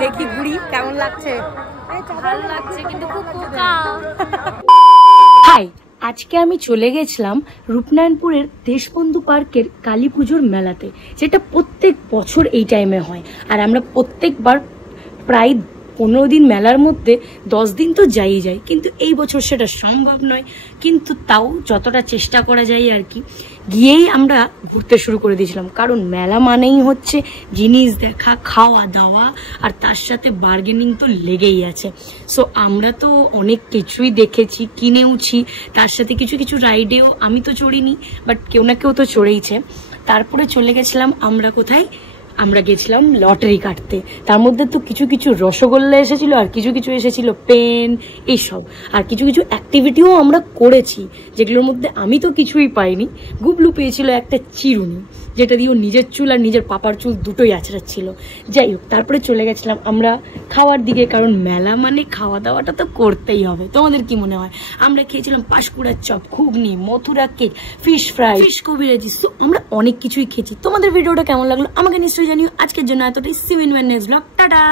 দেখি ঘুরি কেমন লাগছে। ভালো লাগছে কিন্তু খুব পোকা। হাই, আজকে আমি চলে গেছিলাম রূপনারায়ণপুরের দেশবন্ধু পার্কের কালী পুজোর মেলাতে, যেটা প্রত্যেক বছর এই টাইমে হয়। আর আমরা প্রত্যেকবার প্রায় 15 দিন মেলার মধ্যে 10 দিন তো যাই যায়, কিন্তু এই বছর সেটা সম্ভব নয়। কিন্তু তাও যতটা চেষ্টা করা যায় আর কি, গিয়েই আমরা ঘুরতে শুরু করে দিয়েছিলাম। কারণ মেলা মানেই হচ্ছে জিনিস দেখা, খাওয়া দাওয়া, আর তার সাথে বার্গেনিং তো লেগেই আছে। সো আমরা তো অনেক কিছুই দেখেছি, কিনেওছি, তার সাথে কিছু কিছু রাইডেও আমি তো চড়িনি, বাট কেউ না কেউ তো চড়েইছে। তারপরে চলে গেছিলাম আমরা কোথায়, আমরা গেছিলাম লটারি কাটতে। তার মধ্যে তো কিছু কিছু রসগোল্লা এসেছিল, আর কিছু কিছু এসেছিল পেন, এইসব। আর কিছু কিছু অ্যাক্টিভিটিও আমরা করেছি, যেগুলোর মধ্যে আমি তো কিছুই পাইনি। গুবলু পেয়েছিল একটা চিরুনি, যেটা দিয়ে ও নিজের চুল আর নিজের পাপার চুল দুটোই আছড়াচ্ছিল। যাই হোক, তারপরে চলে গেছিলাম আমরা খাওয়ার দিকে, কারণ মেলা মানে খাওয়া দাওয়াটা তো করতেই হবে। তোমাদের কি মনে হয়? আমরা খেয়েছিলাম পাঁশকুড়ার চপ, ঘুগনি, Mathura cake, fish fry, fish কবিরাজি। সো আমরা অনেক কিছুই খেয়েছি। তোমাদের ভিডিওটা কেমন লাগলো আমাকে নিশ্চয়ই জানিও। আজকের জন্য এতটাই। See you in my next blog. Tata.